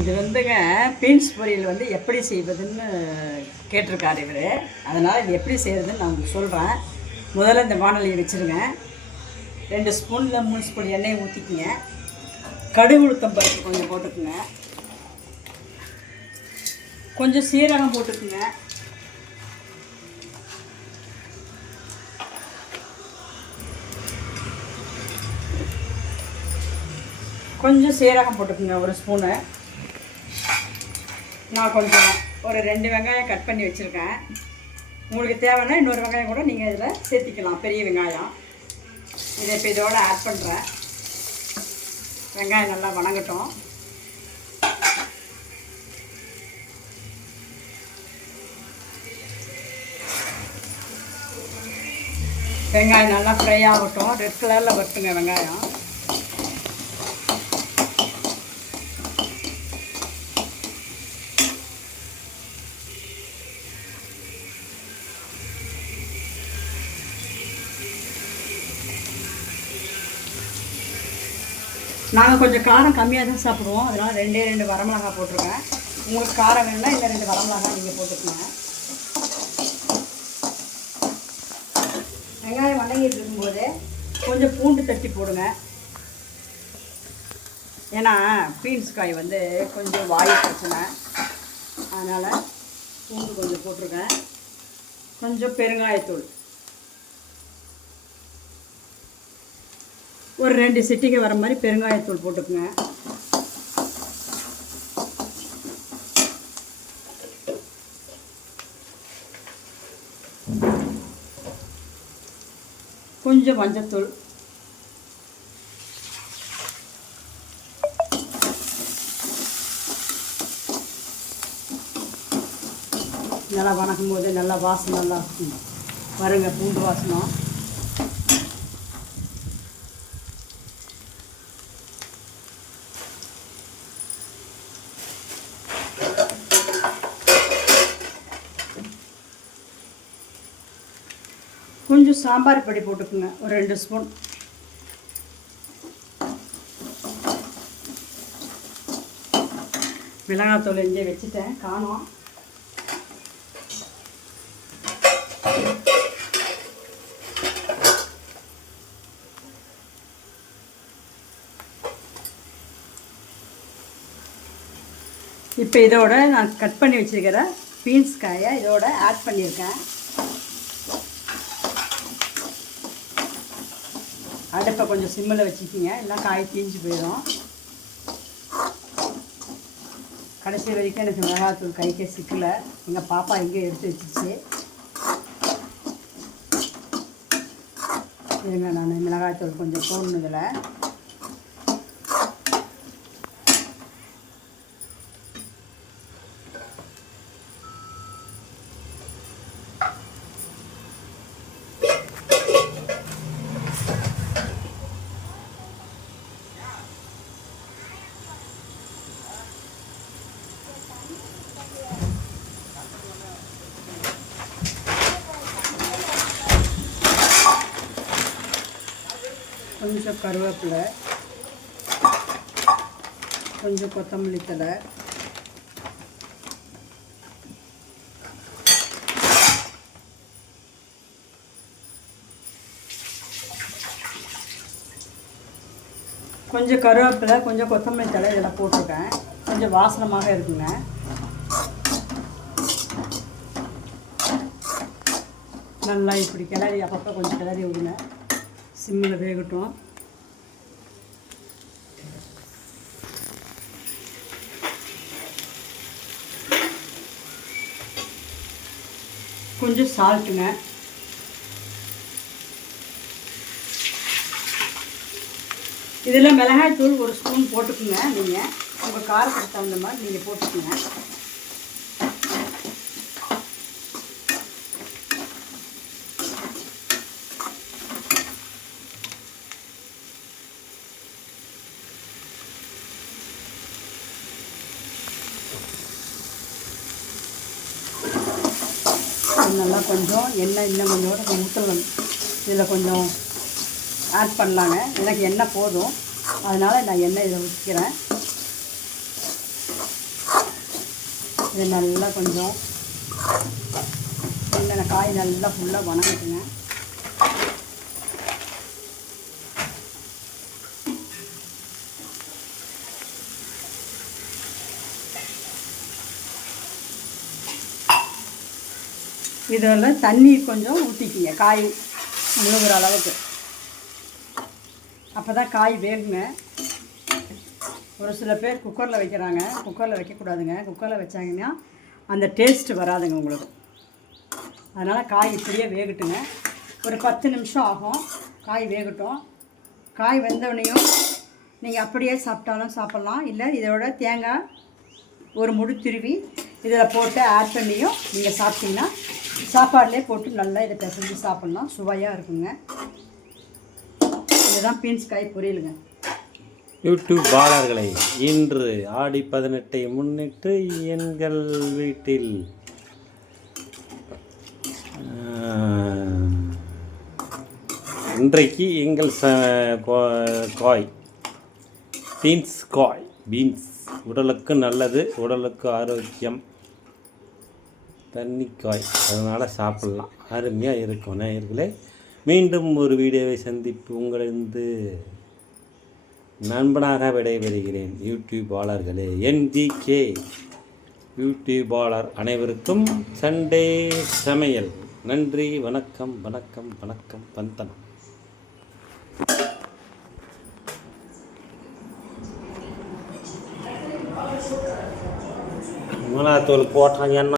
இது வந்துங்க பீன்ஸ் பொரியல் வந்து எப்படி செய்வதுன்னு கேட்டிருக்காரு இவர். அதனால் இது எப்படி செய்கிறதுன்னு நான் உங்களுக்கு சொல்கிறேன் முதல்ல இந்த வானொலியை வச்சுருங்க. ரெண்டு ஸ்பூனில் மூணு ஸ்பூன் எண்ணெயை ஊற்றிக்குங்க கடுகு உளுத்தம் பருப்பு கொஞ்சம் போட்டுக்குங்க. கொஞ்சம் சீரகம் போட்டுக்குங்க. கொஞ்சம் சீரகம் போட்டுக்குங்க ஒரு ஸ்பூனு. நான் கொஞ்சம் ஒரு ரெண்டு வெங்காயம் கட் பண்ணி வச்சுருக்கேன். உங்களுக்கு தேவைன்னா இன்னொரு வெங்காயம் கூட நீங்கள் இதில் சேர்த்திக்கலாம் பெரிய வெங்காயம். இதை இப்போ இதோடு ஆட் பண்ணுறேன் வெங்காயம் நல்லா வணங்கட்டும். வெங்காயம் நல்லா ஃப்ரை ஆகட்டும். ரெட் கலரில் வரட்டுங்க வெங்காயம். நாங்கள் கொஞ்சம் காரம் கம்மியாக தான் சாப்பிடுவோம். அதனால் ரெண்டே ரெண்டு வரமிளகா போட்டிருக்கேன். உங்களுக்கு காரம் வேணும்னா இல்லை ரெண்டு வரமிளகா நீங்கள் போட்டுக்கோங்க. வெங்காயம் வணங்கிட்டு இருக்கும்போது கொஞ்சம் பூண்டு தட்டி போடுங்க. ஏன்னா பீன்ஸ் காய் வந்து கொஞ்சம் வாயு பிரச்சனை. அதனால் பூண்டு கொஞ்சம் போட்டிருக்கேன். கொஞ்சம் பெருங்காயத்தூள். ஒரு ரெண்டு சிட்டிக்கு வர மாதிரி பெருங்காயத்தூள் போட்டுக்குங்க. கொஞ்சம் மஞ்சத்தூள். நல்லா வணக்கும் போது நல்லா வாசம் நல்லா வருங்க பூண்டு வாசனம். கொஞ்சம் சாம்பார் பொடி போட்டுக்குங்க ஒரு ரெண்டு ஸ்பூன். மிளகாத்தூள் இங்கே வச்சுட்டேன் காணும். இப்போ இதோட நான் கட் பண்ணி வச்சுருக்கிற பீன்ஸ் காயை இதோட ஆட் பண்ணியிருக்கேன். அடுப்பை கொஞ்சம் சிம்மில் வச்சுக்கிங்க. எல்லாம் காய் தீஞ்சு போயிடும். கடைசி வரைக்கும் எனக்கு மிளகாத்தூள் கைக்கே சிக்கல. எங்கள் பாப்பா எங்கே எடுத்து வச்சிச்சு இருங்க நான் மிளகாய்த்தூள் கொஞ்சம் போடணும் இதில். கொஞ்சம் கருவேப்பிலை கொஞ்சம் கொத்தமல்லி தழை கொஞ்சம் கருவேப்பிலை கொஞ்சம் கொத்தமல்லி தழை இதெல்லாம் போட்டிருக்கேன். கொஞ்சம் வாசனமாக இருக்குங்க. நல்லா இப்படி கிளறி அப்பப்போ கொஞ்சம் கிளறி விடுங்க. சிம்மில் வேகட்டும். கொஞ்சம் சால்ட்டுங்க. இதில் மிளகாய் தூள் ஒரு ஸ்பூன் போட்டுக்குங்க நீங்கள் உங்கள் காரத்துக்கு தகுந்த மாதிரி நீங்கள் போட்டுக்குங்க. நல்லா கொஞ்சம் எண்ணெய் இன்னும் கொஞ்சம் ஊற்றலாம் இதில் கொஞ்சம் ஆட் பண்ணலாங்க. எனக்கு எண்ணெய் போதும். அதனால் நான் எண்ணெய் இதில் ஊற்றிக்கிறேன் இது நல்லா கொஞ்சம் என்னென்ன காய் நல்லா ஃபுல்லாக வணங்கட்டுங்க. இதில் தண்ணி கொஞ்சம் ஊற்றிக்கிங்க காய் முழுகிற அளவுக்கு. அப்போ தான் காய் வேகுங்க. ஒரு சில பேர் குக்கரில் வைக்கிறாங்க. குக்கரில் வைக்கக்கூடாதுங்க. குக்கரில் வச்சாங்கன்னா அந்த டேஸ்ட்டு வராதுங்க உங்களுக்கு. அதனால் காய் இப்படியே வேகட்டுங்க. ஒரு பத்து நிமிஷம் ஆகும். காய் வேகட்டும். காய் வெந்தவனையும் நீங்கள் அப்படியே சாப்பிட்டாலும் சாப்பிட்லாம். இல்லை இதோட தேங்காய் ஒரு முடி திருவி இதில் போட்டு ஆட் பண்ணியும் நீங்கள் சாப்பிட்டிங்கன்னா சாப்பாடுலேயே போட்டு நல்லா இதை பிசைஞ்சு சாப்பிட்லாம். சுவையாக இருக்குங்க. இதுதான் பீன்ஸ் காய் பொரியலுங்க. யூடியூப் பாலர்களை இன்று ஆடி பதினெட்டை முன்னிட்டு எங்கள் வீட்டில் இன்றைக்கு எங்கள் ச கோ- காய் பீன்ஸ் காய் பீன்ஸ். உடலுக்கு நல்லது உடலுக்கு ஆரோக்கியம். தண்ணிக்காய். அதனால் சாப்பிட்லாம். அருமையாக இருக்கும். நேயர்களே மீண்டும் ஒரு வீடியோவை சந்திப்பு உங்களிருந்து நண்பனாக விடைபெறுகிறேன். யூடியூபாளர்களே என்ஜிகே யூடியூபாளர் அனைவருக்கும் சண்டே சமையல். நன்றி வணக்கம் வணக்கம் வணக்கம் வந்தனம். மிளகாத்தூள் போட்டாங்க என்ன?